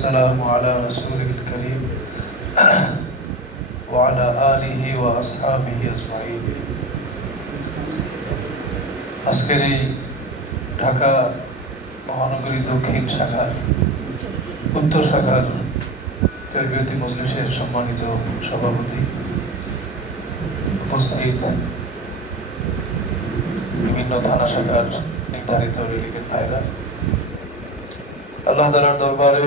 السلام على رسوله الكريم وعلى آله وأصحابه أجمعين। আজকের এই ঢাকা মহানগরী দক্ষিণ শাখার উত্তর শাখার তরবিয়তি মজলিসের সম্মানিত সভাপতি, উপস্থিত বিভিন্ন থানা শাখার নির্ধারিত ডেলিগেট ভাইরা, আল্লাহ তাআলার দরবারে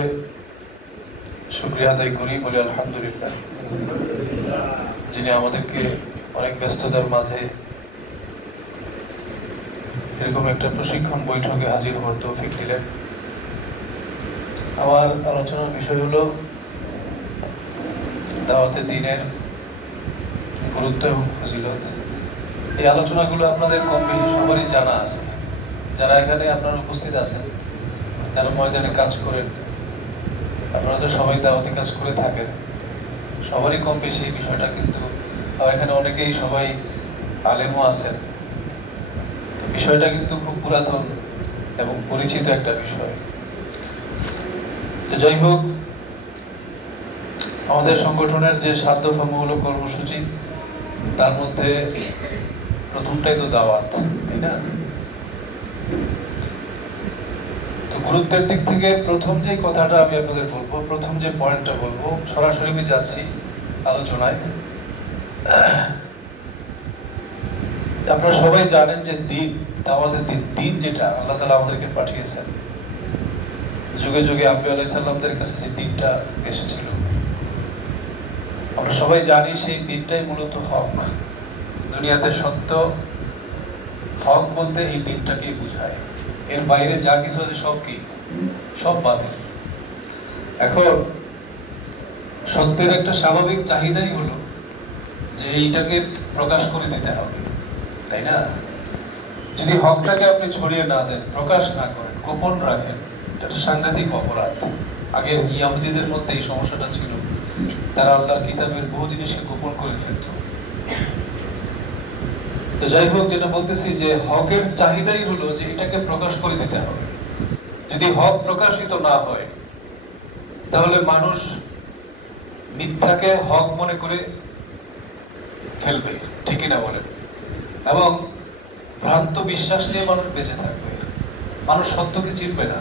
শুকরিয়া আদায় করি, বলি আলহামদুলিল্লাহ, যিনি আমাদেরকে অনেক ব্যস্ততার মাঝে এরকম একটা প্রশিক্ষণ বৈঠকে হাজির হওয়ার তৌফিক দিলেন। আমার আলোচনার বিষয় হলো দাওয়াতে দ্বীনের গুরুত্ব এবং ফজিলত। এই আলোচনাগুলো আপনাদের কম বেশি সবারই জানা আছে। যারা এখানে আপনারা উপস্থিত আছেন, যারা ময়দানে কাজ করেন, আপনারা তো সবাই দাওয়াতি কাজ করে থাকেন, সবারই কম বেশি এই বিষয়টা, কিন্তু এখানে অনেকেই সবাই আলেমও আছেন। বিষয়টা কিন্তু খুব পুরাতন এবং পরিচিত একটা বিষয়। তো যাই হোক, আমাদের সংগঠনের যে সাধ্যসমূলক কর্মসূচি, তার মধ্যে প্রথমটাই তো দাওয়াত, তাই না? তো গুরুত্বের দিক থেকে প্রথম যে কথাটা আমি আপনাদের বলবো, প্রথম যে পয়েন্টটা বলবো, সরাসরি আমি যাচ্ছি আলোচনায়। আপনারা সবাই জানেন যে দিন, দাওয়াতের দিন যেটা আল্লাহ তাআলা আমাদেরকে পাঠিয়েছেন, যুগে যুগে আম্বিয়া আলাইহিস সালামদের কাছে যে দিনটা এসেছিল, আমরা সবাই জানি সেই দিনটাই মূলত হক। দুনিয়াতে সত্য, হক বলতে এই দিনটাকেই বোঝায়। এর বাইরে যা কিছু আছে সব কি? সব বাতিল। এখন সত্যের একটা স্বাভাবিক চাহিদাই হলো যে এইটাকে প্রকাশ করে দিতে হবে, তাই না? যদি হকটাকে আপনি ছড়িয়ে না দেন, প্রকাশ না করেন, গোপন রাখেন, এটা একটা সাংঘাতিক অপরাধ। আগে ইহুদিদের মধ্যে এই সমস্যাটা ছিল, তারা আল্লাহর কিতাবের বহু জিনিসকে গোপন করে ফেলত। তো যাই হোক, যেটা বলতেছি যে হকের চাহিদাই হলো যে এটাকে প্রকাশ করে দিতে হবে। যদি হক প্রকাশিত না হয়, তাহলে মানুষ মিথ্যাকে হক মনে করে ফেলবে, ঠিকই না বলেন? এবং ভ্রান্ত বিশ্বাস নিয়ে মানুষ বেঁচে থাকবে, মানুষ সত্যকে চিনবে না।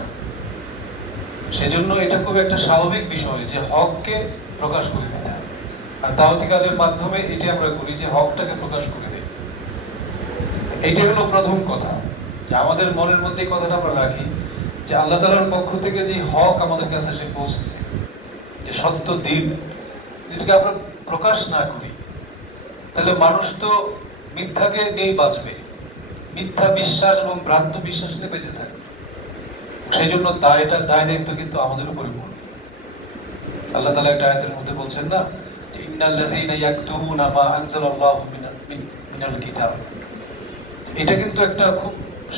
সেজন্য এটা খুব একটা স্বাভাবিক বিষয় যে হককে প্রকাশ করে দিতে হবে। আর দাওয়াতি কাজের মাধ্যমে এটি আমরা করি যে হকটাকে প্রকাশ করে দিই। এইটাই হলো প্রথম কথা, যে আমাদের মনের মধ্যে কথাটা আমরা রাখি যে আল্লাহ তাআলার পক্ষ থেকে যে হক আমাদের কাছে এসে পৌঁছেছে, যে সত্য দিন, এটাকে আমরা প্রকাশ না করি, তাহলে মানুষ তো মিথ্যাকে নিয়েই বাঁচবে, মিথ্যা বিশ্বাস এবং ভ্রান্ত বিশ্বাস নিয়ে বেঁচে থাকবে। সেই জন্য দায় দায়িত্ব কিন্তু আমাদের উপরে পড়বে। আল্লাহ তাআলা একটা আয়াতের মধ্যে বলছেন না, যে ইন্নাল্লাযীনা ইয়াকতুমুনা মা আনজালাল্লাহু মিনাল কিতাব। এটা কিন্তু একটা খুব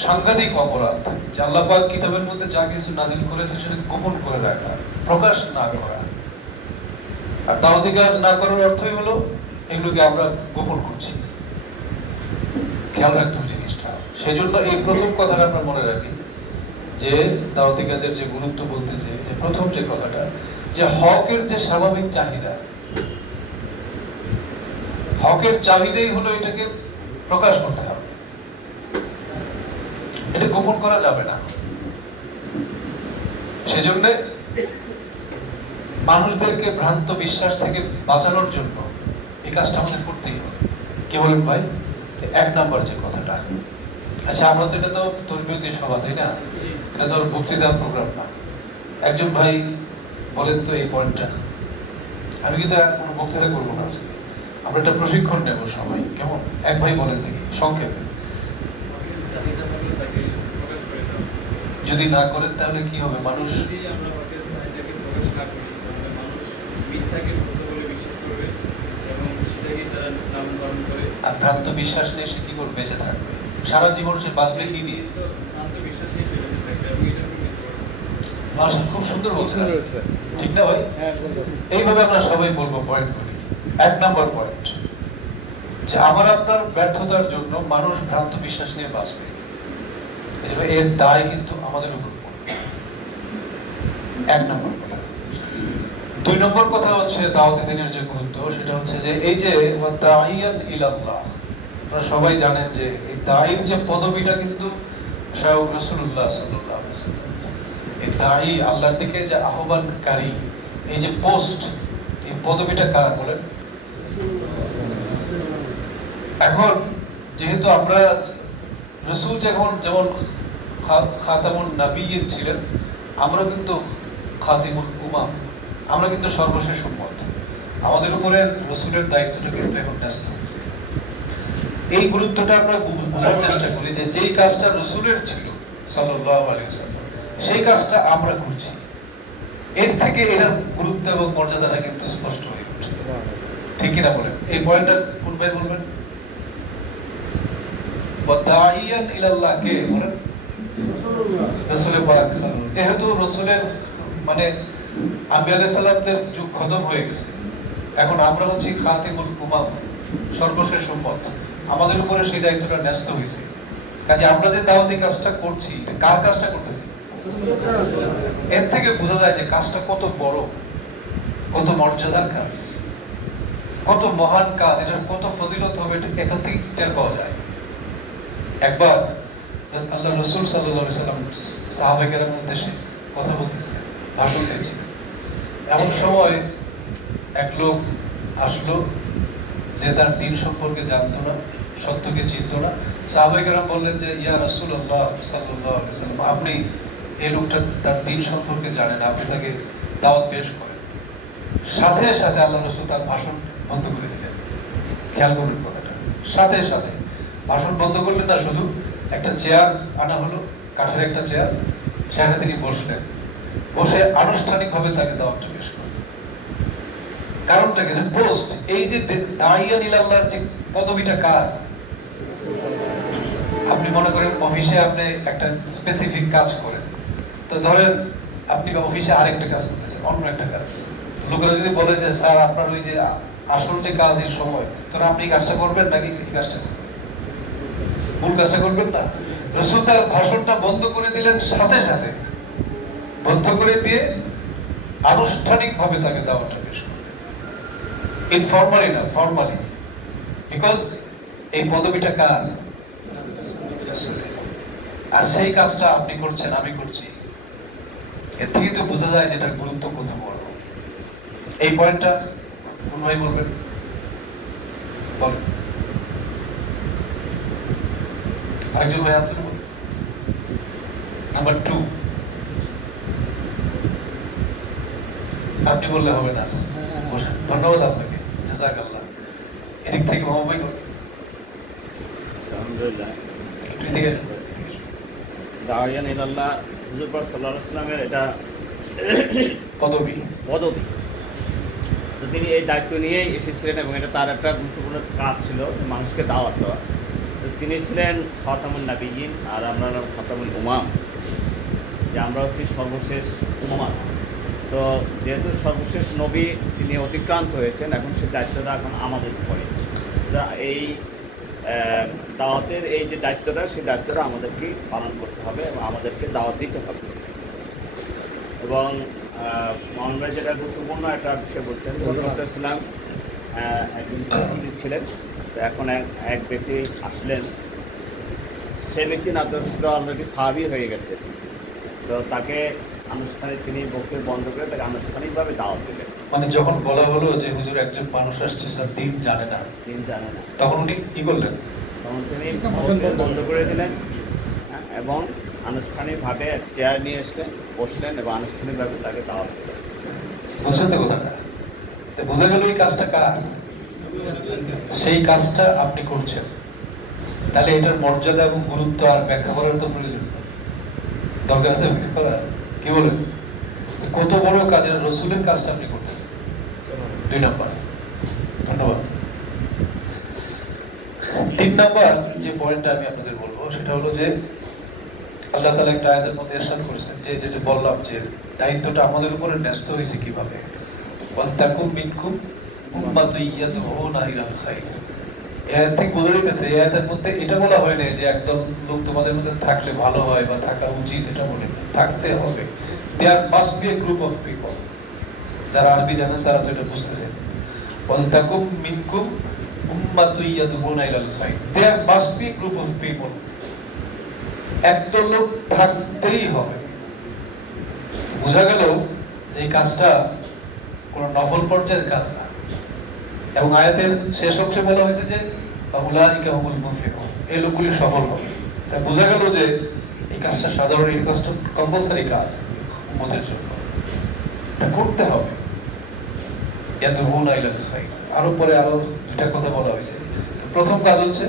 সাংঘাতিক অপরাধ, যে আল্লাহ পাক কিতাবের মধ্যে যা কিছু নাযিল করেছে সেটাকে গোপন করে রাখা, প্রকাশ না করা। আর দাওয়াতি কাজ না করার অর্থই হলো এগুলোকে আমরা গোপন করছি। খেয়াল রাখতে হবে জিনিসটা। সেজন্য এই প্রথম কথাটা আমরা মনে রাখি, যে দাওয়াতি কাজের যে গুরুত্ব বলতেছে, যে প্রথম যে কথাটা, যে হকের যে স্বাভাবিক চাহিদা, হকের চাহিদাই হলো এটাকে প্রকাশ করতে হবে, এটা গোপন করা যাবে না। সেজন্য মানুষদেরকে ভ্রান্ত বিশ্বাস থেকে বাঁচানোর জন্য এই কাজটা আমাদের করতেই হবে। কি বলেন ভাই? এক নাম্বার যে কথাটা। আচ্ছা, আমরা তো এটা তো তরবিয়তি সভা, তাই না? এটা তো বক্তৃতার প্রোগ্রাম না। একজন ভাই বলেন তো এই পয়েন্টটা। আমি কিন্তু কোনো বক্তৃতা করবো না আজকে, আমরা একটা প্রশিক্ষণ নেব সবাই, কেমন? এক ভাই বলেন দেখি সংক্ষেপে। যদি না করেন তাহলে কি হবে? মানুষ আর ভ্রান্ত বিশ্বাস নিয়ে সে কি করে বেঁচে থাকবে? সারা জীবন সে বাঁচবে কি নিয়ে? খুব সুন্দর বলছেন, ঠিক না ভাই? এইভাবে আমরা সবাই বলবো পয়েন্ট করি। এক নাম্বার পয়েন্ট, যে আমার আপনার ব্যর্থতার জন্য মানুষ ভ্রান্ত বিশ্বাস নিয়ে বাঁচবে, এর দায় কিন্তু আমাদের উপর পড়বে। এক নম্বর কথা। দুই নম্বর কথা হচ্ছে দাওয়াতি দিনের যে গুরুত্ব, সেটা হচ্ছে যে এই যে দাঈয়ান ইলাল্লাহ, আপনারা সবাই জানেন যে এই দাঈর যে পদবিটা কিন্তু স্বয়ং রাসূলুল্লাহ সাল্লাল্লাহু আলাইহি ওয়াসাল্লাম। এই দাঈ, আল্লাহর দিকে যে আহ্বানকারী, এই যে পোস্ট, এই পদবিটা কার বলেন? এখন যেহেতু আমরা রাসূল যেমন খাতামুন নবিয়্যিন ছিলেন, আমরা কিন্তু খাতিমুল উমাম, আমরা কিন্তু সর্বশেষ উম্মত। আমাদের উপরে রাসূলের দায়িত্বটা কিন্তু এখন ন্যস্ত হয়েছে। এই গুরুত্বটা আমরা বোঝার চেষ্টা করি যে যেই কাজটা রাসূলের ছিল সাল্লাল্লাহু আলাইহি ওয়াসাল্লাম, সেই কাজটা আমরা করছি। এর থেকে এর গুরুত্ব এবং মর্যাদাটা কিন্তু স্পষ্ট হয়ে ওঠে, ঠিক কিনা বলেন? এই পয়েন্টটা কোন ভাই বলবেন? দাঈয়ান ইলাল্লাহ কে বলেন? রাসূল পাক সাল্লাল্লাহু। যেহেতু রাসূলের মানে আম্বিয়া আলাইহিস সালামদের যুগ খতম হয়ে গেছে, এখন আমরা হচ্ছি খাতিমুল উমাম, সর্বশেষ উম্মত। আমাদের উপরে সেই দায়িত্বটা ন্যস্ত হয়েছে। কাজে আমরা যে দাওয়াতি কাজটা করছি, কার কাজটা করতেছি? এর থেকে বোঝা যায় যে কাজটা কত বড়, কত মর্যাদার কাজ, কত মহান কাজ, এটার কত ফজিলত হবে, এখান থেকে টের পাওয়া যায়। একবার আল্লাহ রাসূল সাল্লাল্লাহু আলাইহি ওয়াসাল্লাম সাহাবায়ে কেরামের উদ্দেশ্যে কথা বলতেছিলেন, ভাষণ দিচ্ছিলেন। এমন সময় এক লোক আসলো যে তার দ্বীন সম্পর্কে জানতো না, সত্যকে চিনত না। সাহাবায়ে কেরাম বললেন যে ইয়া রাসূলুল্লাহ সাল্লাল্লাহু আলাইহি ওয়াসাল্লাম, আপনি এই লোকটা তার দ্বীন সম্পর্কে জানেন, আপনি তাকে দাওয়াত পেশ করেন। সাথে সাথে আল্লাহ রাসূল তার ভাষণ বন্ধ করে দিলেন। খেয়াল করুন কথাটা, সাথে সাথে ভাষণ বন্ধ করলেন না, শুধু একটা চেয়ার আনা হলো, কাঠের একটা চেয়ার, সেখানে তিনি বসলেন, বসে আনুষ্ঠানিকভাবে তাকে দাওয়াতটা পেশ করলেন। কারণটা কি? পোস্ট, এই যে দাঈয়ান ইলাল্লাহর যে পদবিটা কার? আপনি মনে করেন অফিসে আপনি একটা স্পেসিফিক কাজ করেন, তো ধরেন আপনি অফিসে আরেকটা কাজ করতেছেন, অন্য একটা কাজ। লোকেরা যদি বলে যে স্যার আপনার ওই যে আসল যে কাজের সময়, তো আপনি কাজটা করবেন নাকি এই কাজটা করবেন? ভুল কাজটা করবেন না। রাসূল তার ভাষণটা বন্ধ করে দিলেন, সাথে সাথে বন্ধ করে দিয়ে আনুষ্ঠানিকভাবে তাকে দাওয়াতটা পেশ করলেন। ইনফরমালি না, ফরমালি। বিকজ এই পদবিটা কার? আর সেই কাজটা আপনি করছেন, আমি করছি। এর থেকে তো বোঝা যায় যে এটার গুরুত্ব কত বড়। এই পয়েন্টটা কোন ভাই বলবেন? বলেন আরেকজন ভাই হাত তুলুন। নাম্বার 2, আপনি বললে হবে না, ধন্যবাদ আপনাকে, জাযাকাল্লাহ। এদিক থেকে মোহাম্মদ ভাই বলেন। আলহামদুলিল্লাহ, দাওয়ায়ান ইলাল্লাহ হুজুর পাক সাল্লাল্লাহু আলাইহি ওয়াসাল্লামের এটা পদবি। তো তিনি এই দায়িত্ব নিয়েই এসেছিলেন এবং এটা তার একটা গুরুত্বপূর্ণ কাজ ছিল, মানুষকে দাওয়াত দেওয়া। তো তিনি ছিলেন খাতামুন নবিয়্যিন, আর আমরা হলাম খাতামুল উমাম, যে আমরা হচ্ছি সর্বশেষ উম্মাহ। তো যেহেতু সর্বশেষ নবী তিনি অতিক্রান্ত হয়েছেন, এখন সেই দায়িত্বটা এখন আমাদের উপরে। এই দাওয়াতের এই যে দায়িত্বটা, সেই দায়িত্বটা আমাদেরকে পালন করতে হবে এবং আমাদেরকে দাওয়াত দিতে হবে। এবং মোহাম্মদ ভাই যেটা গুরুত্বপূর্ণ একটা বিষয় বলছেন, রাসূলুল্লাহ একজন ছিলেন, তো এখন এক ব্যক্তি আসলেন, সেই ব্যক্তি না তো সেটা অলরেডি সাহাবী হয়ে গেছে। তো তাকে আনুষ্ঠানিক তিনি বক্তব্য বন্ধ করে তাকে আনুষ্ঠানিকভাবে দাওয়াত দিলেন। মানে যখন বলা হলো যে হুজুর একজন মানুষ আসছে তার দিন জানে না, তখন উনি কি করলেন? তখন তিনি বন্ধ করে দিলেন এবং আনুষ্ঠানিকভাবে চেয়ার নিয়ে আসলেন, বসলেন এবং আনুষ্ঠানিকভাবে তাকে দাওয়াত দিলেন। বুঝছেন তো কথাটা? বোঝা গেল এই কাজটা কার? সেই কাজটা আপনি করছেন। তাহলে এটার মর্যাদা এবং গুরুত্ব আর ব্যাখ্যা করার তো প্রয়োজন দরকার আছে? কি বলেন? কত বড় কাজের রাসূলের কাজটা আপনি করতেছেন। 2 নাম্বার। ধন্যবাদ। 3 নাম্বার যে পয়েন্টটা আমি আপনাদের বলবো সেটা হলো যে আল্লাহ তাআলা একটা আয়াতের মধ্যে ইরশাদ করেছেন যে যেটা বললাম যে দায়িত্বটা আমাদের উপরে ন্যস্ত হয়েছে কিভাবে। ওয়ালতাকুম মিনকুম উম্মাতুন ইয়াদউনা ইলাল খায়র। এর থেকে বোঝা যাচ্ছে এই আয়াতের মধ্যে এটা বলা হয় না যে একদম লোক তোমাদের মধ্যে থাকলে ভালো হয় বা থাকা উচিত, এটা বলে না, থাকতে হবে। There must be a group of people যারা আরবি জানেন তারা তো এটা বুঝতেছেন। ওয়ালতাকুম মিনকুম উম্মাতুন ইয়াদউনা ইলাল খায়র, there must be group of people, একদল লোক থাকতেই হবে। বোঝা গেল যে এই কাজটা কোন নফল পর্যায়ের কাজ না, এবং আয়াতের শেষ অংশে বলা হয়েছে যে উলাইকা হুমুল মুফলিহুন, এই লোকগুলি সফল হবে। তাই বোঝা গেল যে এই কাজটা সাধারণ, এই কাজটা কম্পালসারি কাজ উম্মতের জন্য, এটা করতে হবে। ইয়াদউনা ইলাল খায়র, আরো পরে আরো দুইটা কথা বলা হয়েছে। তো প্রথম কাজ হচ্ছে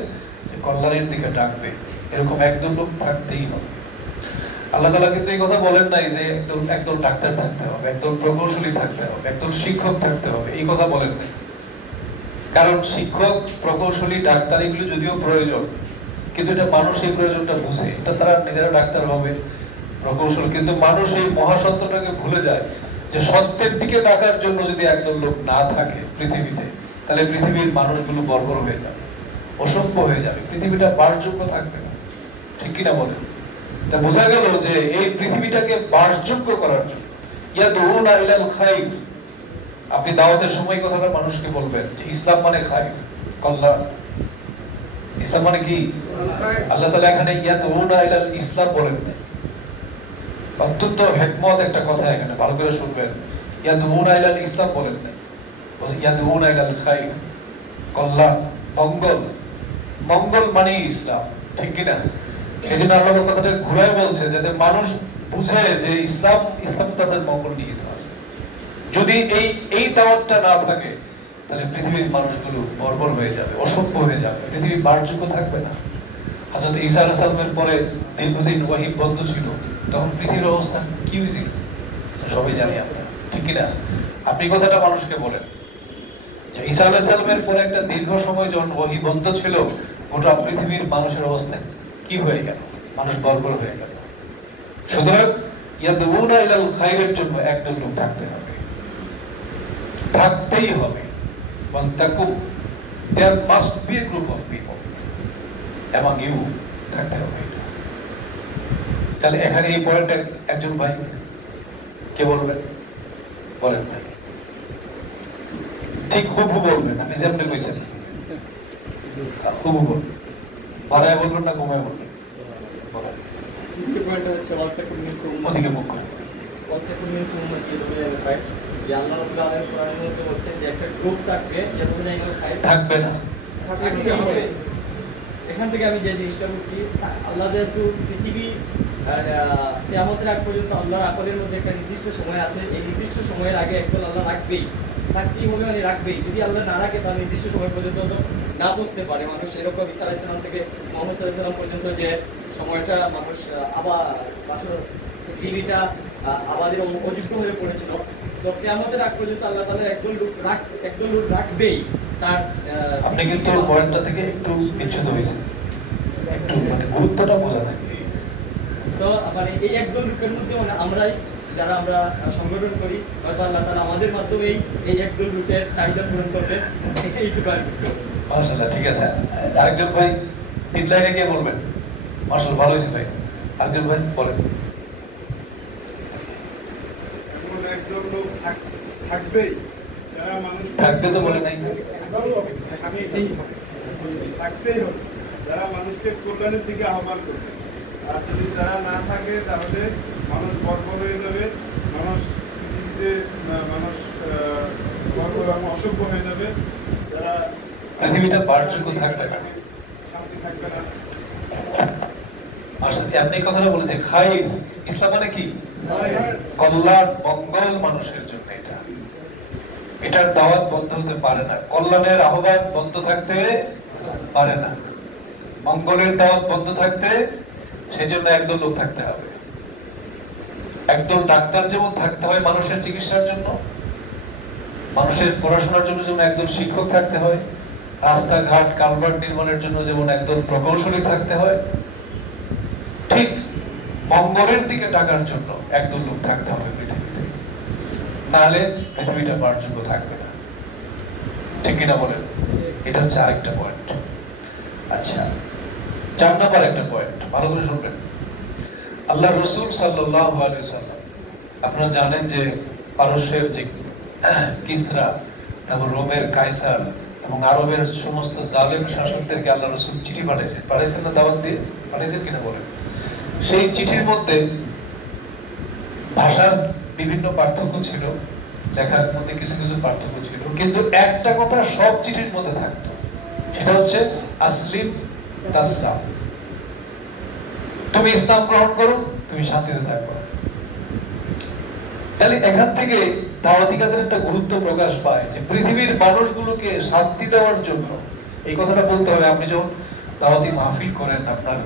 যে কল্যাণের দিকে ডাকবে, এরকম একদল লোক থাকতেই হবে। আল্লাহ তাআলা কিন্তু এই কথা বলেন নাই যে একদল ডাক্তার থাকতে হবে, একদল প্রকৌশলী থাকতে হবে, একদল শিক্ষক থাকতে হবে, এই কথা বলেন নাই। কারণ শিক্ষক, প্রকৌশলী, ডাক্তার এগুলো যদিও প্রয়োজন, কিন্তু এটা মানুষ এই প্রয়োজনটা বুঝে, এটা তারা নিজেরা ডাক্তার হবে, প্রকৌশল, কিন্তু মানুষ এই মহাসত্যটাকে ভুলে যায় যে সত্যের দিকে ডাকার জন্য যদি একদল লোক না থাকে পৃথিবীতে, তাহলে পৃথিবীর মানুষগুলো বর্বর হয়ে যাবে, অসভ্য হয়ে যাবে, পৃথিবীটা বাসযোগ্য থাকবে না। ঠিক কিনা বলেন? তা বোঝা গেল যে এই পৃথিবীটাকে বাসযোগ্য করার জন্য ইয়াদউনা ইলাল খায়র, আপনি দাওয়াতের সময় কথাটা মানুষকে বলবেন যে ইসলাম মানে খায়র, কল্যাণ। ইসলাম মানে কি? আল্লাহ তাআলা এখানে ইয়াদউনা ইলাল ইসলাম বলেন নাই। অত্যন্ত হিকমত একটা কথা এখানে, ভালো করে শুনবেন। ইয়াদউনা ইলাল ইসলাম বলেন নাই, ইয়াদউনা ইলাল খায়র, কল্যাণ, মঙ্গল। মঙ্গল মানে ইসলাম, ঠিক কি না? সেজন্য আল্লাহ কথাটা ঘুরায় বলছে যাতে মানুষ বুঝে যে ইসলাম তাদের মঙ্গল নিহিত আছে। যদি এই দাওয়াতটা না থাকে তাহলে পৃথিবীর মানুষগুলো বর্বর হয়ে যাবে, অসভ্য হয়ে যাবে, পৃথিবী বাসযোগ্য থাকবে না। হযরত ঈসা আলাইহিস সালামের পরে দীর্ঘদিন ওহী বন্ধ ছিল, তখন পৃথিবীর অবস্থা কি হয়েছিল সবাই জানি আমরা, ঠিক কি না? আপনি কথাটা মানুষকে বলেন যে ঈসা আলাইহিস সালামের পরে একটা দীর্ঘ সময় যখন ওহী বন্ধ ছিল, গোটা পৃথিবীর মানুষের অবস্থা কি হয়ে গেল? মানুষ বর্বর হয়ে গেল। সুতরাং ইয়াদউনা ইলাল খায়রের জন্য একদল লোক থাকতে হবে, থাকতেই হবে। ওয়ালতাকুম, there must be a group of people among you, থাকতে হবে। তাহলে এখানে এই পয়েন্টটা একজন ভাই কে বলবেন? বলেন ভাই, ঠিক হুবহু বলবেন, আপনি যেমনি কইছেন হুবহু বলবেন, বাড়ায় বলবেন না কমায় বলবেন? বলেন। তৃতীয় পয়েন্ট হচ্ছে ওয়ালতাকুম মিনকুম ওদিকে মুখ করে ওয়ালতাকুম মিনকুম ইয়াদউনা খায়র, যে আল্লাহ রাব্বুল আলামিন কোরআনের মধ্যে বলছেন যে একটা গ্রুপ থাকবে ইয়াদউনা ইলাল খায়র, থাকবে না, থাকতে হবে। এখান থেকে আমি যে জিনিসটা বুঝছি, আল্লাহ যেহেতু পৃথিবী কিয়ামতের আগ পর্যন্ত আল্লাহর আকলের মধ্যে একটা নির্দিষ্ট সময় আছে, এই নির্দিষ্ট সময়ের আগে একদল আল্লাহ রাখবেই, থাকতেই হবে, মানে রাখবেই। যদি আল্লাহ না রাখে তাহলে নির্দিষ্ট সময় পর্যন্ত না বুঝতে পারে মানুষ। এরকম ঈসা আলাইহিস সালাম থেকে মুহাম্মদ সাল্লাল্লাহু আলাইহি সাল্লাম পর্যন্ত যে সময়টা মানুষ আবার পৃথিবীটা আবাদের অযোগ্য হয়ে পড়েছিল, সো কিয়ামতের আগ পর্যন্ত আল্লাহ তাআলা একদল লোক রাখবেই। তার আপনি কিন্তু পয়েন্টটা থেকে একটু বিচ্যুত হয়েছে, একটু মানে গুরুত্বটা বোঝা থাকে। সো মানে এই একদল লোকের মধ্যে মানে আমরাই যারা আমরা সংগঠন করি, হয়তো আল্লাহ তাআলা আমাদের মাধ্যমেই এই একদল লোকের চাহিদা পূরণ করবেন, এইটুকু আর বুঝতে পারছি। মাশাআল্লাহ, ঠিক আছে। আরেকজন ভাই তিন লাইনে গিয়ে বলবেন। মাশাআল্লাহ, ভালো হয়েছে ভাই। আরেকজন ভাই বলেন। এমন একজন লোক থাকবেই যারা মানুষ থাকবে তো বলে নাই, থাকতেই হবে যারা মানুষকে কল্যাণের দিকে আহ্বান করবে। আর যদি তারা না থাকে তাহলে মানুষ বর্ব হয়ে যাবে, মানুষ পৃথিবীতে বর্ব এবং অসভ্য হয়ে যাবে, যারা পৃথিবীটা বাসযোগ্য থাকবে না, শান্তি থাকবে না। আর সাথে আপনি কথাটা বলেন যে খায়র, ইসলাম মানে কি? কল্যাণ, মঙ্গল মানুষের জন্য। এটার দাওয়াত বন্ধ হতে পারে না, কল্যাণের আহ্বান বন্ধ থাকতে পারে না, মঙ্গলের দাওয়াত বন্ধ থাকতে, সেজন্য একদল লোক থাকতে হবে। একদল ডাক্তার যেমন থাকতে হয় মানুষের চিকিৎসার জন্য, মানুষের পড়াশোনার জন্য যেমন একদল শিক্ষক থাকতে হয়, রাস্তাঘাট কালভার্ট নির্মাণের জন্য যেমন একদল প্রকৌশলী থাকতে হয়, ঠিক মঙ্গলের দিকে ডাকার জন্য একদল লোক থাকতে হবে পৃথিবীতে, নাহলে পৃথিবীটা বাসযোগ্য থাকবে না। ঠিক কিনা বলেন? এটা হচ্ছে আরেকটা পয়েন্ট। আচ্ছা, 4 নম্বর একটা পয়েন্ট, ভালো করে শুনবেন। আল্লাহ রাসূল সাল্লাল্লাহু আলাইহি ওয়াসাল্লাম, আপনারা জানেন যে পারস্যের যে কিসরা এবং রোমের কায়সার এবং আরবের সমস্ত জালেম শাসকদেরকে আল্লাহ রাসূল চিঠি পাঠাইছেন না, দাওয়াত দিয়ে পাঠাইছেন কিনা বলেন। সেই চিঠির মধ্যে ভাষার বিভিন্ন পার্থক্য ছিল, লেখার মধ্যে কিছু কিছু পার্থক্য ছিল, কিন্তু একটা কথা সব চিঠির মধ্যে থাকতো, সেটা হচ্ছে আসলিম তাসলাম, তুমি ইসলাম গ্রহণ করো, তুমি শান্তিতে থাকবে। তাহলে এখান থেকে দাওয়াতি কাজের একটা গুরুত্ব প্রকাশ পায় যে পৃথিবীর মানুষগুলোকে শান্তি দেওয়ার জন্য এই কথাটা বলতে হবে। আপনি যখন দাওয়াতি মাহফিল করেন আপনার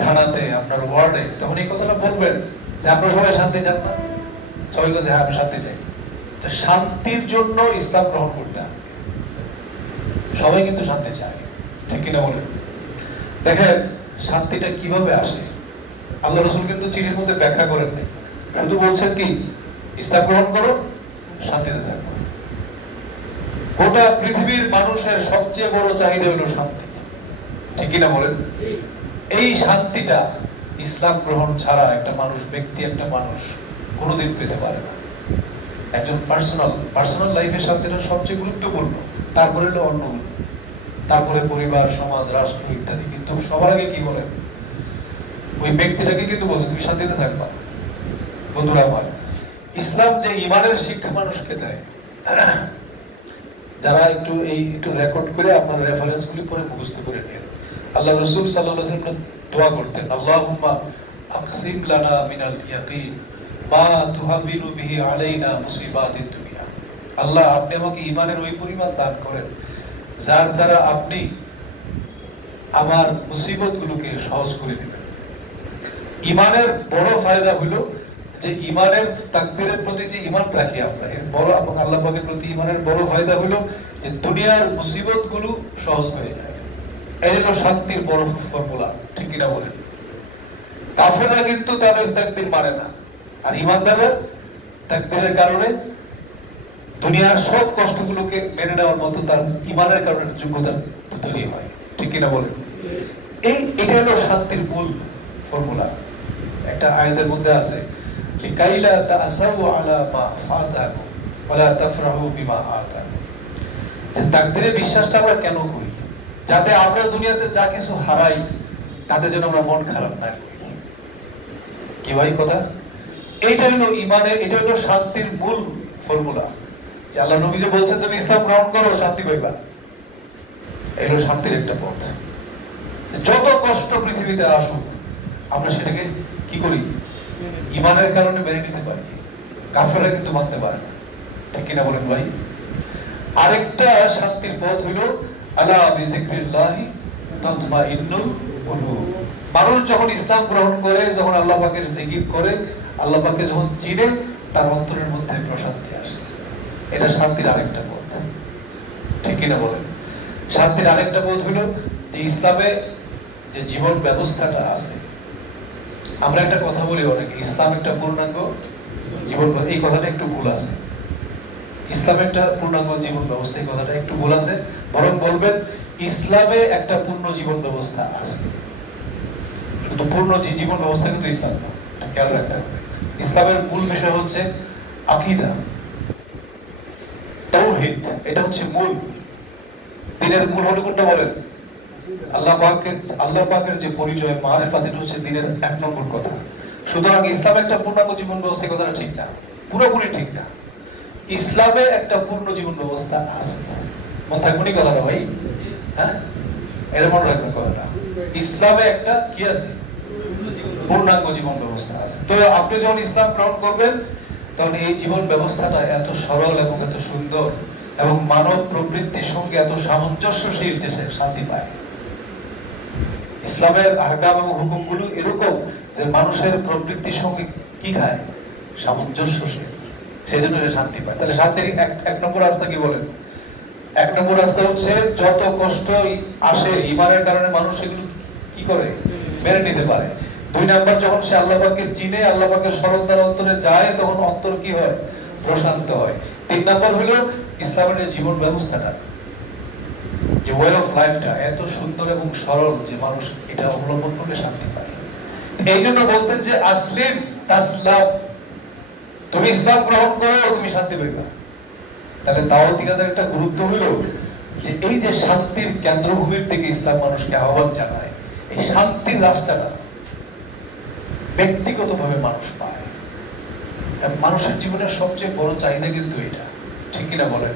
থানাতে, আপনার ওয়ার্ডে, তখন এই কথাটা বলবেন যে আপনারা সবাই শান্তি চান না? সবাই বলছে হ্যাঁ আমি শান্তি চাই। তো শান্তির জন্য ইসলাম গ্রহণ করতে হবে। সবাই কিন্তু শান্তি চায়, ঠিক কিনা বলেন? দেখেন শান্তিটা কিভাবে আসে, আল্লাহ রাসূল কিন্তু চিঠির মধ্যে ব্যাখ্যা করেন নাই, শুধু বলছেন কি ইসলাম গ্রহণ করো, শান্তিতে থাকো। গোটা পৃথিবীর মানুষের সবচেয়ে বড় চাহিদা হলো শান্তি, ঠিক কিনা বলেন? এই শান্তিটা ইসলাম গ্রহণ ছাড়া একটা মানুষ কোনোদিন পেতে পারে না। একজন পার্সোনাল লাইফের শান্তিটা সবচেয়ে গুরুত্বপূর্ণ, তারপরে হলো অন্যগুলো, তারপরে পরিবার, সমাজ, রাষ্ট্র ইত্যাদি। কিন্তু সবার আগে কি বলেন? ওই ব্যক্তিটাকে কিন্তু বলছে তুমি শান্তিতে থাকবা। বন্ধুরা আমার, ইসলাম যে ইমানের শিক্ষা মানুষকে দেয়, যারা একটু রেকর্ড করে আপনার রেফারেন্স গুলি পরে মুখস্থ করে নেন। আল্লাহ রাসূল সাল্লাল্লাহু আলাইহি ওয়াসাল্লাম দোয়া করতেন, আল্লাহুম্মা আকসিম লানা মিনাল ইয়াকিন মা তুহাবিলু বিহি আলাইনা মুসিবাতিদ দুনিয়া। আল্লাহ আপনি আমাকে ঈমানের ওই পরিমাণ দান করেন যার দ্বারা আপনি আমার মুসিবতগুলোকে সহজ করে দিবেন। ঈমানের বড় ফায়দা হলো যে ঈমানের তাকদীরের প্রতি যে ঈমান রাখি আমরা, এর বড় এবং আল্লাহ পাকের প্রতি ঈমানের বড় ফায়দা হলো যে দুনিয়ার মুসিবতগুলো সহজ হয়ে যায়। এই হলো শান্তির বড় ফর্মুলা, ঠিক কিনা বলেন? কাফেররা কিন্তু তাদের তাকদীর মানে না, আর ঈমানদাররা তাকদীরের কারণে দুনিয়ার সব কষ্টগুলোকে মেনে নেওয়ার মতো তার ঈমানের কারণে যোগ্যতা তৈরি হয়, ঠিক কিনা বলেন? এটা হলো শান্তির মূল ফর্মুলা। একটা আয়াতের মধ্যে আছে লিকাইলা তাসাউ আলা মা ফাতাকুম ওয়ালা তাফরাহু বিমা আতাকুম। তাকদীরে বিশ্বাসটা আমরা কেন করি? যাতে আমরা দুনিয়াতে যা কিছু হারাই তাতে যেন আমরা মন খারাপ না করি। কি ভাই কথা? এইটা হলো ঈমানের, এটা হলো শান্তির মূল ফর্মুলা। যে আল্লাহ নবী যে বলছেন তুমি ইসলাম গ্রহণ করো, শান্তি পাইবা, এই হলো শান্তির একটা পথ। যত কষ্ট পৃথিবীতে আসুক আমরা সেটাকে কি করি? ঈমানের কারণে মেনে নিতে পারি। কাফেররা কিন্তু মানতে পারে না, ঠিক কিনা বলেন ভাই? আরেকটা শান্তির পথ হলো আলা বিযিকরিল্লাহি তাতমাইন্নুল কুলুব। মানুষ যখন ইসলাম গ্রহণ করে, যখন আল্লাহ পাকের জিকির করে, আল্লাহ পাককে যখন চিনে, তার অন্তরের মধ্যে প্রশান্তি আসে। এটা শান্তির আরেকটা পথ, ঠিক কিনা বলেন? শান্তির আরেকটা পথ হলো যে ইসলামে যে জীবন ব্যবস্থাটা আছে। আমরা একটা কথা বলি অনেকে, ইসলাম একটা পূর্ণাঙ্গ জীবন, এই কথাটা একটু ভুল আছে। ইসলাম একটা পূর্ণাঙ্গ জীবন ব্যবস্থা, এই কথাটা একটু ভুল আছে। বরং বলবেন ইসলামে একটা পূর্ণ জীবন ব্যবস্থা আছে। শুধু পূর্ণ জীবন ব্যবস্থা কিন্তু ইসলাম না, এটা খেয়াল রাখতে হবে। ইসলামের মূল বিষয় হচ্ছে আকীদা, তাওহীদ, এটা হচ্ছে মূল। দিনের মূল হলো কোনটা বলেন? আল্লাহ পাকের যে পরিচয়, মারিফাত, এটা হচ্ছে দিনের এক নম্বর কথা। সুতরাং ইসলাম একটা পূর্ণাঙ্গ জীবন ব্যবস্থা, কথাটা ঠিক না, পুরোপুরি ঠিক না। ইসলামে একটা পূর্ণ জীবন ব্যবস্থা আছে। মনে থাকবেনি কথাটা ভাই? হ্যাঁ, এর মনে রাখবেন কথাটা। ইসলামে একটা কি আছে? পূর্ণাঙ্গ জীবন ব্যবস্থা আছে। তো আপনি যখন ইসলাম গ্রহণ করবেন তখন এই জীবন ব্যবস্থাটা এত সরল এবং এত সুন্দর এবং মানব প্রবৃত্তির সঙ্গে এত সামঞ্জস্যশীল যে সে শান্তি পায়। ইসলামের আহকাম এবং হুকুমগুলো এরকম যে মানুষের প্রবৃত্তির সঙ্গে কি খায়? সামঞ্জস্যশীল, সেই জন্য সে শান্তি পায়। তাহলে শান্তির এক নম্বর রাস্তা কি বলেন? এক নম্বর রাস্তা হচ্ছে যত কষ্ট আসে ঈমানের কারণে মানুষ এগুলো কি করে? মেনে নিতে পারে। দুই নাম্বার, যখন সে আল্লাহ পাককে চিনে, আল্লাহ পাকের শরণ তার অন্তরে যায়, তখন অন্তর কি হয়? প্রশান্ত হয়। তিন নাম্বার হলো ইসলামের জীবন ব্যবস্থাটা, যে ওয়ে অফ লাইফটা এত সুন্দর এবং সরল যে মানুষ এটা অবলম্বন করলে শান্তি পায়। এই জন্য বলতেন যে আসলিম তাসলাম, তুমি ইসলাম গ্রহণ করো, তুমি শান্তি পাইবা। তাহলে দাওয়াতি কাজের একটা গুরুত্ব হলো যে এই যে শান্তির কেন্দ্রভূমির দিকে ইসলাম মানুষকে আহ্বান জানায়, এই শান্তির রাস্তাটা ব্যক্তিগতভাবে মানুষ পায়। মানুষের জীবনের সবচেয়ে বড় চাহিদা কিন্তু এটা, ঠিক কিনা বলেন?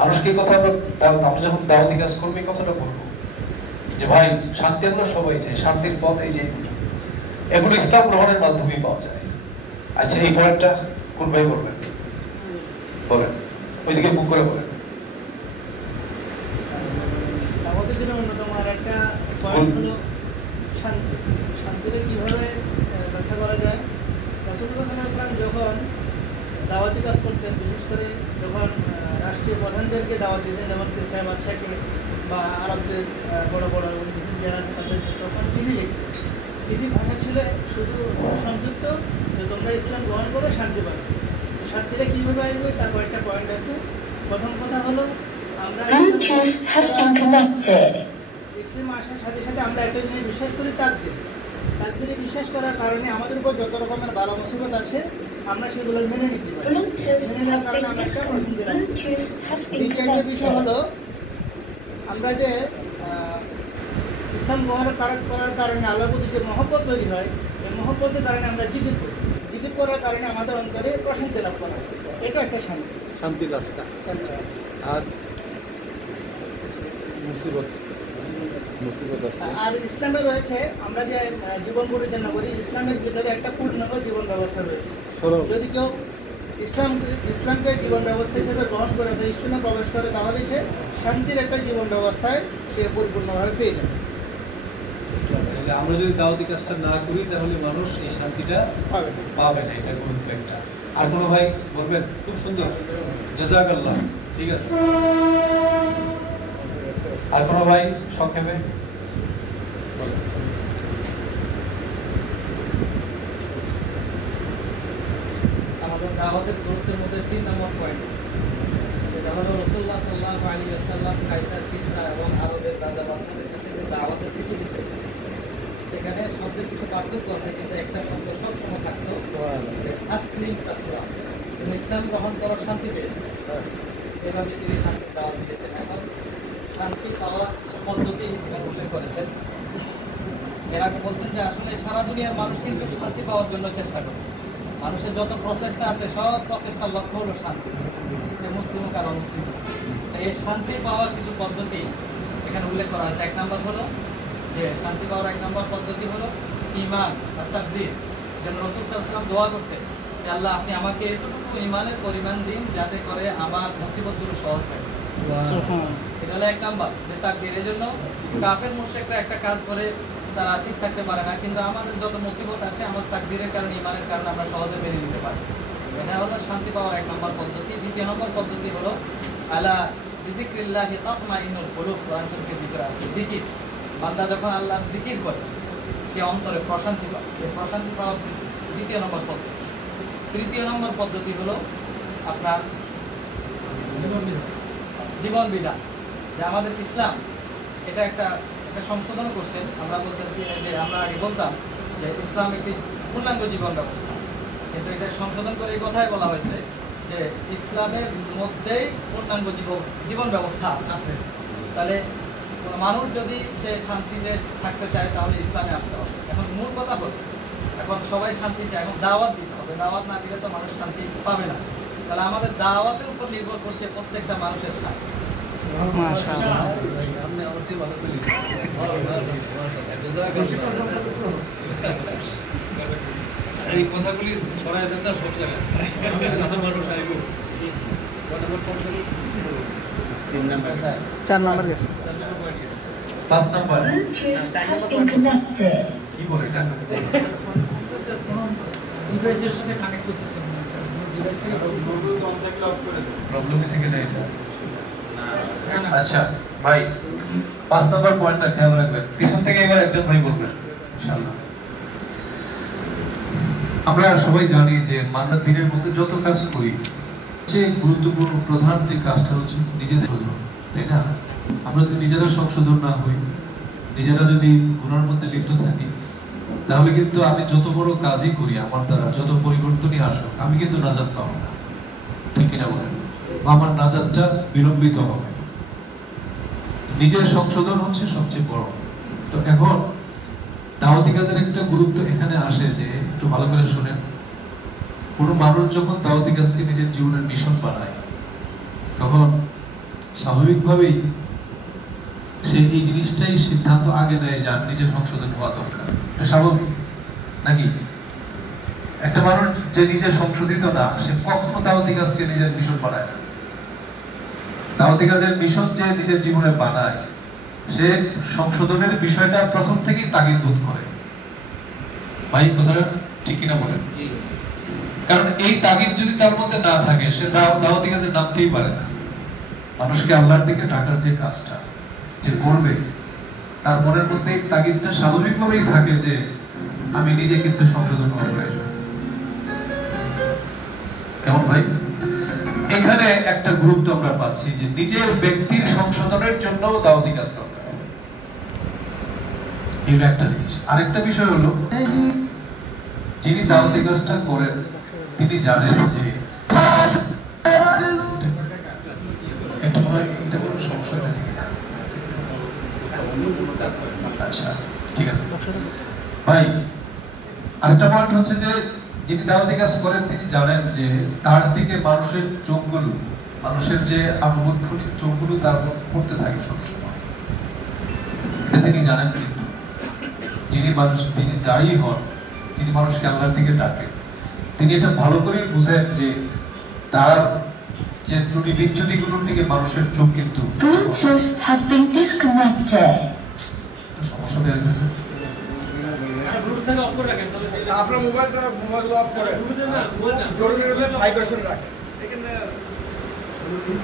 মানুষকে কথা আমরা যখন দাওয়াতি কাজ করবো এই কথাটা বলবো যে ভাই শান্তি আমরা সবাই চাই, শান্তির পথ এই যে এগুলো ইসলাম গ্রহণের মাধ্যমেই পাওয়া যায়। আচ্ছা এই পয়েন্টটা কোন ভাই বলবেন? বলেন, ওইদিকে মুখ করে বলেন। আমাদের দিনে অন্যতম আর একটা পয়েন্ট হলো শান্তি। শান্তিটা কিভাবে রক্ষা করা যায়? রাসূলুল্লাহ সাল্লাল্লাহু আলাইহি ওয়াসাল্লাম যখন দাওয়াতি কাজ করতেন, বিশেষ করে যখন রাষ্ট্রীয় প্রধানদেরকে দাওয়াত দিতেন, যেমন কিসরা বাদশাকে বা আরবদের বড় বড় যারা আছে তাদেরকে, তখন তিনি লিখতেন। কিছু ভাষা ছিল শুধু সংযুক্ত যে তোমরা ইসলাম গ্রহণ করে শান্তি পাবে। শান্তিটা কীভাবে আসবে তার কয়েকটা পয়েন্ট আছে। প্রথম কথা হলো আমরা ইসলাম আসার সাথে সাথে আমরা একটা জিনিস বিশ্বাস করি, তাকদীরে বিশ্বাস করার কারণে আমাদের উপর যত রকমের বালা মুসিবত আসে আমরা সেগুলো মেনে নিতে পারি। মেনে নেওয়ার কারণে আমরা একটা প্রশ্ন দিলাম। দ্বিতীয় একটা বিষয় হলো আমরা যে ইসলাম গ্রহণ করার কারণে আল্লাহর প্রতি যে মহব্বত তৈরি হয়, এই মহব্বতের কারণে আমরা জিকির করি। জিকির করার কারণে আমাদের অন্তরে প্রশান্তি লাভ করা, এটা একটা শান্তি, শান্তির রাস্তা। আর আর ইসলামে রয়েছে আমরা যে জীবন পরিচালনা করি, ইসলামের ভিতরে একটা পূর্ণাঙ্গ জীবন ব্যবস্থা রয়েছে। যদি কেউ ইসলামকে জীবন ব্যবস্থা হিসেবে গ্রহণ করে, ইসলামে প্রবেশ করে, তাহলে সে শান্তির একটা জীবন ব্যবস্থায় সে পরিপূর্ণভাবে পেয়ে যাবে। আমরা যদি দাওয়াতি কাজটা না করি তাহলে মানুষ এই শান্তিটা পাবে না, এটা গুরুত্ব একটা। আর কোনো ভাই বলবেন? খুব সুন্দর, জাযাকাল্লাহ। ঠিক আছে, আর কোনো ভাই সংক্ষেপে? আমাদের দাওয়াতের গুরুত্বের মধ্যে 3 নম্বর পয়েন্ট, যেটা হলো রাসূলুল্লাহ সাল্লাল্লাহু আলাইহি ওয়াসাল্লাম কায়সার, কিসরা এবং আরবের রাজা বাদশাদের কাছে যে দাওয়াতের চিঠি দিতেন, সেখানে শব্দের কিছু পার্থক্য আছে, কিন্তু একটা শব্দ সবসময় থাকতো, আসলিম তাসলাম, তুমি ইসলাম গ্রহণ করো, শান্তি পেয়ে যাবে। এভাবে তিনি শান্তির দাওয়াত দিয়েছেন। এখন শান্তি পাওয়ার পদ্ধতি উল্লেখ করেছেন। এর আগে বলছেন যে আসলে সারা দুনিয়ার মানুষ কিন্তু শান্তি পাওয়ার জন্য চেষ্টা করে। মানুষের যত প্রচেষ্টা আছে সব প্রচেষ্টার লক্ষ্য হলো শান্তি, যে মুসলিম হোক আর অমুসলিম হোক। এই শান্তি পাওয়ার কিছু পদ্ধতি এখানে উল্লেখ করা আছে। 1 নম্বর হলো যে শান্তি পাওয়ার 1 নম্বর পদ্ধতি হলো ঈমান আর তাকদীর। যেন রাসূল সাল্লাল্লাহু আলাইহি ওয়াসাল্লাম দোয়া করতেন যে আল্লাহ আপনি আমাকে এতটুকু ঈমানের পরিমাণ দিন যাতে করে আমার মুসিবতগুলো সহজ হয়। এটা হলো 1 নম্বর যে তাকদীর। এর জন্য কাফের মুশরিকরা একটা কাজ করে তারা ঠিক থাকতে পারে না, কিন্তু আমাদের যত মুসিবত আসে আমার তাকদীরের কারণে, ঈমানের কারণে আমরা সহজে মেনে নিতে পারি। এটা হলো শান্তি পাওয়ার 1 নম্বর পদ্ধতি। দ্বিতীয় নম্বর পদ্ধতি হলো আলা বিযিকরিল্লাহি তাতমাইন্নুল কুলুব। কোরআন শরীফের ভিতরে আছে জিকির। বান্দা যখন আল্লাহর জিকির করে সে অন্তরে প্রশান্তি পায়। এই প্রশান্তি পাওয়ার দ্বিতীয় নম্বর পদ্ধতি। তৃতীয় নম্বর পদ্ধতি হলো আপনার জীবন বিধান। যে আমাদের ইসলাম এটা একটা সংশোধন করছেন। আমরা বলতেছি যে আমরা আগে বলতাম যে ইসলাম একটি পূর্ণাঙ্গ জীবন ব্যবস্থা, কিন্তু এটা সংশোধন করে এই কথাই বলা হয়েছে যে ইসলামের মধ্যেই পূর্ণাঙ্গ জীবন ব্যবস্থা আছে। তাহলে মানুষ যদি সে শান্তিতে থাকতে চায় তাহলে ইসলামে আসতে হবে। এখন মূল কথা হলো এখন সবাই শান্তি চায়, এখন দাওয়াত দিতে হবে। দাওয়াত না দিলে তো মানুষ শান্তি পাবে না। তাহলে আমাদের দাওয়াতের উপর নির্ভর করছে প্রত্যেকটা মানুষের শান্তি। এই কথাগুলি ছড়ায় দেন না সব জায়গায়। 4 নম্বর গেছে। 5 নম্বর কি বলে এটা? ডিভাইসের সাথে কানেক্ট করতেছে, ডিভাইস থেকে প্রবলেম আছে কিনা এটা? আচ্ছা ভাই 5 নম্বর পয়েন্টটা খেয়াল রাখবেন। পিছন থেকে এবার একজন ভাই বলবেন ইনশাআল্লাহ। আমরা সবাই জানি যে মানব দিনের মধ্যে যত কাজ করি যে গুরুত্বপূর্ণ প্রধান যে কাজটা হচ্ছে নিজেদের সংশোধন, তাই না? আমরা যদি নিজেরা সংশোধন না হই, নিজেরা যদি গুনার মধ্যে লিপ্ত থাকি, তাহলে কিন্তু আমি যত বড় কাজই করি, আমার দ্বারা যত পরিবর্তনই আসুক, আমি কিন্তু নাজাত পাবো না। ঠিক কিনা বলেন? বা আমার নাজাতটা বিলম্বিত হবে। নিজের সংশোধন হচ্ছে সবচেয়ে বড়। তো এখন দাওয়াতি কাজের একটা গুরুত্ব এখানে আসে যে, একটু ভালো করে শুনেন, কোনো মানুষ যখন দাওয়াতি কাজকে নিজের জীবনের মিশন বানায় তখন স্বাভাবিকভাবেই সে এই জিনিসটাই সিদ্ধান্ত আগে নেয় যে নিজের সংশোধন হওয়া দরকার। এটা স্বাভাবিক নাকি? একটা মানুষ যে নিজে সংশোধিত না, সে কখনো দাওয়াতি কাজকে নিজের মিশন বানায় না। দাওয়াতি কাজের মিশন যে নিজের জীবনে বানায়, সে সংশোধনের বিষয়টা প্রথম থেকেই তাগিদ বোধ করে। ভাই কথাটা ঠিক কিনা বলেন? কারণ এই তাগিদ যদি তার মধ্যে না থাকে, সে দাওয়াতি কাজে নামতেই পারে না। মানুষকে আল্লাহর দিকে ডাকার যে কাজটা যে করবে, তার মনের মধ্যে এই তাগিদটা স্বাভাবিকভাবেই থাকে যে আমি নিজে কিন্তু সংশোধন হওয়া প্রয়োজন। কেমন ভাই? এখানে একটা গুরুত্ব আমরা পাচ্ছি যে নিজের ব্যক্তির সংশোধনের জন্য দাওয়াতি কাজ দরকার। এই একটা জিনিস। আরেকটা বিষয় হলো, যিনি দাওয়াতি কাজটা করেন তিনি জানেন যে একটা মনে হয় এটা কোনো সমস্যা হয়েছে কিনা। আচ্ছা ঠিক আছে ভাই। আরেকটা পয়েন্ট হচ্ছে যে যিনি দাওয়াতি কাজ করেন তিনি জানেন যে তার দিকে মানুষের চোখগুলো, মানুষের যে আনুবক্ষণিক চোখগুলো তার পড়তে থাকে সবসময়। এটা তিনি জানেন। কিন্তু যিনি দায়ী হন, যিনি মানুষকে আল্লাহর দিকে ডাকেন, তিনি এটা ভালো করে বুঝেন যে তার যে ত্রুটি বিচ্যুতিগুলোর দিকে মানুষের চোখ কিন্তু সমস্যা হয়ে গেছে। আপনার মোবাইল অফ করে জরুরি হলে ভাইব্রেশন রাখেন।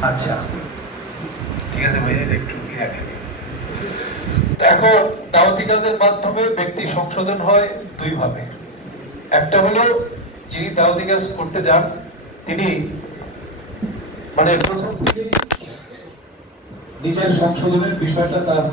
আচ্ছা ঠিক আছে ভাই, একটু রাখেন। এখন দাওয়াতি কাজের মাধ্যমে ব্যক্তি সংশোধন হয় দুই ভাবে। একটা হলো যিনি দাওয়াতি কাজ করতে যান তিনি মানে প্রথম থেকে নিজের সংশোধনের বিষয়টা তার